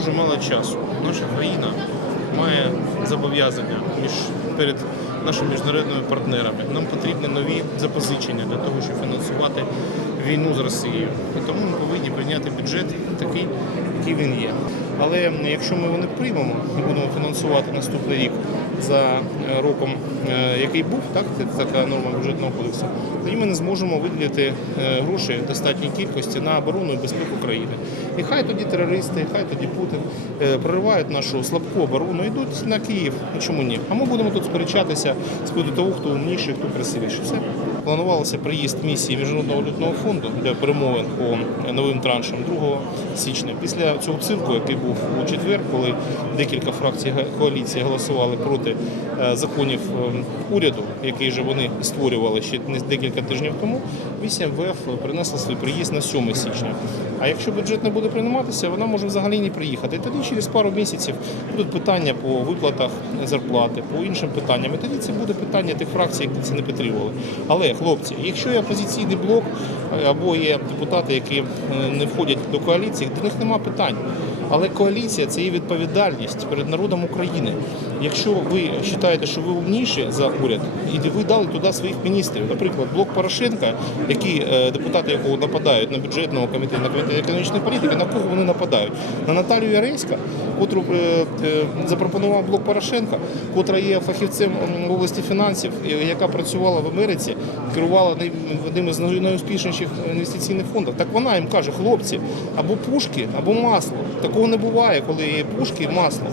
дуже мало часу. Наша країна має зобов'язання між перед нашими міжнародними партнерами. Нам потрібні нові запозичення для того, щоб фінансувати війну з Росією. І тому ми повинні прийняти бюджет такий, який він є. Але якщо ми його не приймемо і будемо фінансувати наступний рік за е, роком, е, який був, так це така норма бюджетного кодексу, тоді ми не зможемо виділити е, гроші в достатній кількості на оборону і безпеку країни. І хай тоді терористи, хай тоді Путін проривають нашу слабку оборону, йдуть на Київ. Чому ні? А ми будемо тут сперечатися з того, хто умніший, хто красивіший. Все планувалося приїзд місії міжнародного валютного фонду для перемовин по новим траншам 2 січня. Після цього цирку, який був у четвер, коли декілька фракцій коаліції голосували проти е, законів е, уряду, який же вони створювали ще декілька тижнів тому, місія МВФ принесла свій приїзд на 7 січня. А якщо бюджет не буде прийматися, вона може взагалі не приїхати. І тоді через пару місяців будуть питання по виплатах зарплати, по іншим питанням. І тоді це буде питання тих фракцій, які це не підтримували. Але хлопці, якщо є опозиційний блок е, або є депутати, які е, не входять до коаліції, до них нема питань. Але коаліція це є відповідальність перед народом України. Якщо ви вважаєте, що ви умніші за уряд, і ви дали туди своїх міністрів, наприклад, блок Порошенка, які е, депутати якого нападають на бюджетного комітету, на комітет економічної політики, на кого вони нападають? На Наталію Яреська, котру е, е, запропонував блок Порошенка, котра є фахівцем в області фінансів, яка працювала в Америці, керувала одним із найуспішніших інвестиційних фондів. Так вона їм каже, хлопці, або пушки, або масло. Такого не буває, коли є пушки і масло.